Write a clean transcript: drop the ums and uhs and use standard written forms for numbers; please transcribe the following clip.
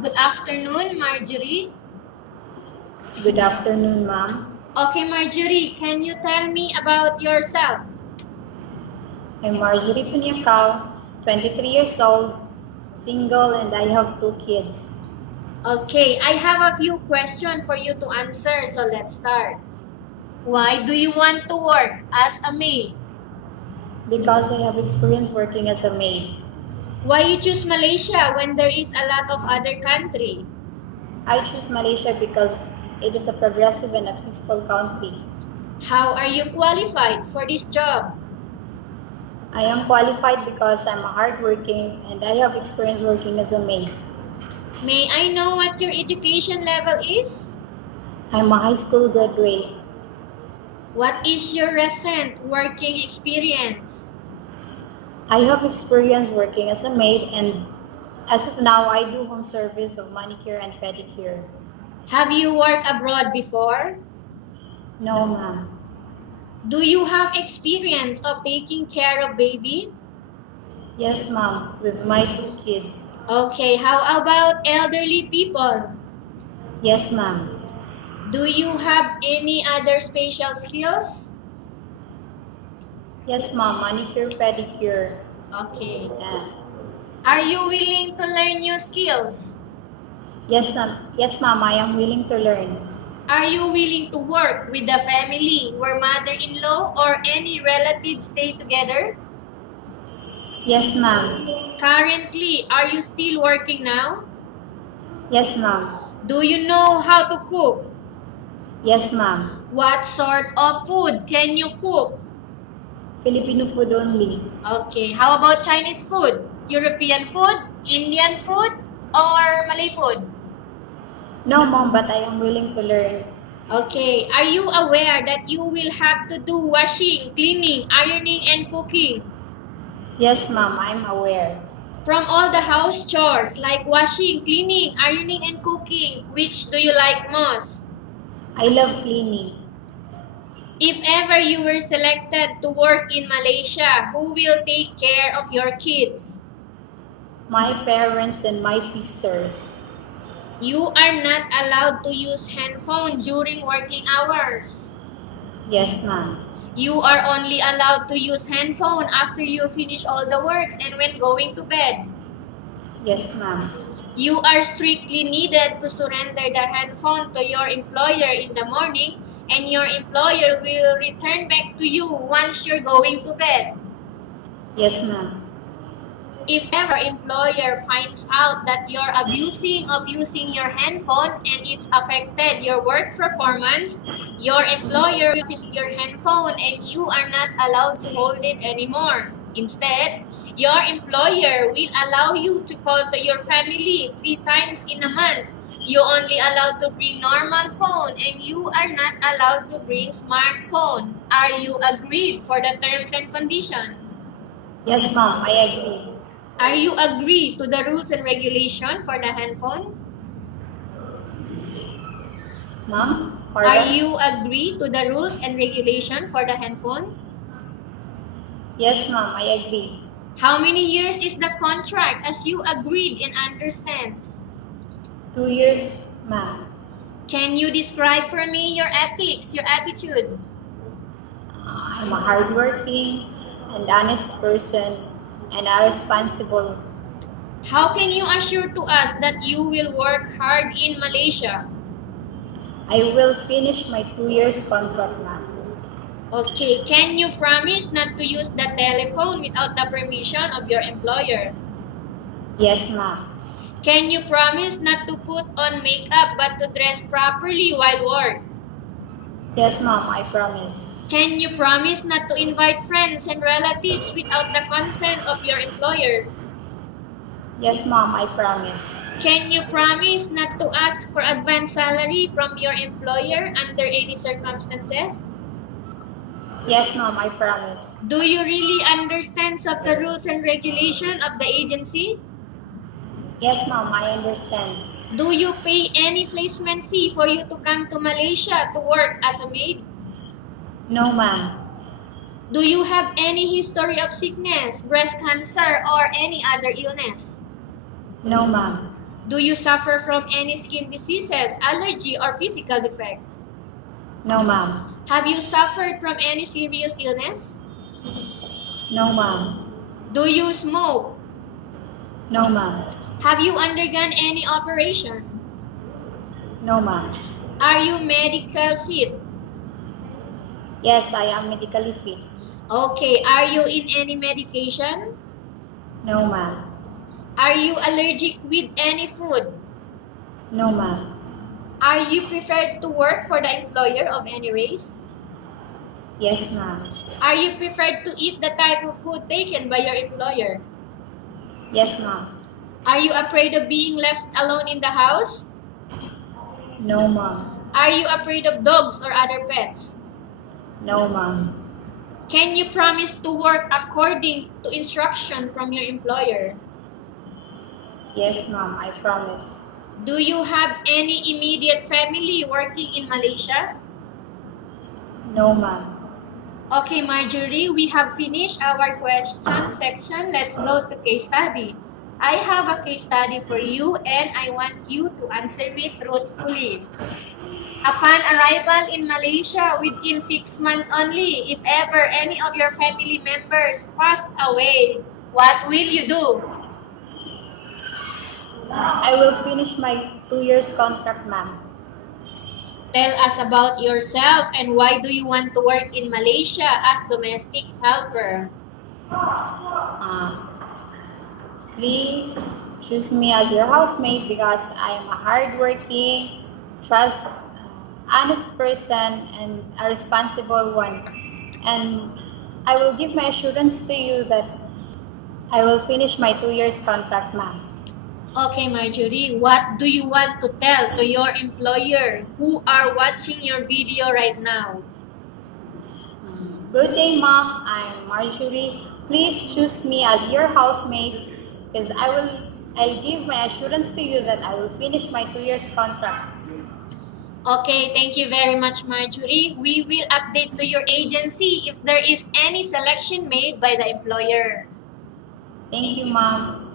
Good afternoon, Marjorie. Good afternoon, ma'am. Okay, Marjorie, can you tell me about yourself? I'm Marjorie Tunacao, 23 years old, single, and I have two kids. Okay, I have a few questions for you to answer, so let's start. Why do you want to work as a maid? Because I have experience working as a maid, Why you choose Malaysia when there is a lot of other country? I choose Malaysia because it is a progressive and a peaceful country. How are you qualified for this job? I am qualified because I'm a hardworking and I have experience working as a maid. May I know what your education level is? I'm a high school graduate. What is your recent working experience? I have experience working as a maid, and as of now, I do home service of manicure and pedicure. Have you worked abroad before? No, ma'am. Do you have experience of taking care of baby? Yes, ma'am, with my two kids. Okay, how about elderly people? Yes, ma'am. Do you have any other special skills? Yes, ma'am. Manicure, pedicure. Okay. Yeah. Are you willing to learn new skills? Yes, ma'am. Yes, ma'am. I am willing to learn. Are you willing to work with the family where mother-in-law or any relatives stay together? Yes, ma'am. Currently, are you still working now? Yes, ma'am. Do you know how to cook? Yes, ma'am. What sort of food can you cook? Filipino food only. Okay, how about Chinese food? European food? Indian food? Or Malay food? No, ma'am, but I am willing to learn. Okay, are you aware that you will have to do washing, cleaning, ironing, and cooking? Yes, ma'am. I am aware. From all the house chores like washing, cleaning, ironing, and cooking, which do you like most? I love cleaning. If ever you were selected to work in Malaysia, who will take care of your kids? My parents and my sisters. You are not allowed to use handphone during working hours. Yes, ma'am. You are only allowed to use handphone after you finish all the works and when going to bed. Yes, ma'am. You are strictly needed to surrender the handphone to your employer in the morning, and your employer will return back to you once you're going to bed. Yes, ma'am. If ever employer finds out that you're abusing of using your handphone and it's affected your work performance, your employer will confiscate your handphone and you are not allowed to hold it anymore. Instead, your employer will allow you to call to your family 3 times in a month. You only allowed to bring normal phone and you are not allowed to bring smartphone. Are you agreed for the terms and conditions? Yes, ma'am. I agree. Are you agree to the rules and regulation for the handphone? Ma'am? Are Pardon? you agree to the rules and regulation for the handphone? Yes, ma'am. I agree. How many years is the contract as you agreed and understands? 2 years, ma'am. Can you describe for me your ethics, your attitude? I'm a hardworking and honest person and a responsible. How can you assure to us that you will work hard in Malaysia? I will finish my 2 years contract, ma'am. Okay, can you promise not to use the telephone without the permission of your employer? Yes, ma'am. Can you promise not to put on makeup but to dress properly while work? Yes, ma'am. I promise. Can you promise not to invite friends and relatives without the consent of your employer? Yes, ma'am. I promise. Can you promise not to ask for advance salary from your employer under any circumstances? Yes, ma'am. I promise. Do you really understand of the rules and regulation of the agency? Yes, ma'am. I understand. Do you pay any placement fee for you to come to Malaysia to work as a maid? No, ma'am. Do you have any history of sickness, breast cancer, or any other illness? No, ma'am. Do you suffer from any skin diseases, allergy, or physical defect? No, ma'am. Have you suffered from any serious illness? No, ma'am. Do you smoke? No, ma'am. Have you undergone any operation? No, ma'am. Are you medical fit? Yes, I am medically fit. Okay, are you in any medication? No, ma'am. Are you allergic with any food? No, ma'am. Are you preferred to work for the employer of any race? Yes, ma'am. Are you preferred to eat the type of food taken by your employer? Yes, ma'am. Are you afraid of being left alone in the house? No, ma'am. Are you afraid of dogs or other pets? No, ma'am. Can you promise to work according to instruction from your employer? Yes, ma'am. I promise. Do you have any immediate family working in Malaysia? No, ma'am. Okay, Marjorie, we have finished our question section. Let's go to case study. I have a case study for you and I want you to answer me truthfully. Upon arrival in Malaysia within 6 months only, if ever any of your family members passed away, what will you do? I will finish my 2 years contract, ma'am. Tell us about yourself and why do you want to work in Malaysia as domestic helper? Please choose me as your housemate because I am a hardworking, honest person and a responsible one. And I will give my assurance to you that I will finish my 2 years contract, ma'am. Okay, Marjorie, what do you want to tell to your employer who are watching your video right now? Good day, ma'am. I'm Marjorie. Please choose me as your housemate because I'll give my assurance to you that I will finish my 2 years contract. Okay, thank you very much, Marjorie. We will update to your agency if there is any selection made by the employer. Thank you, ma'am.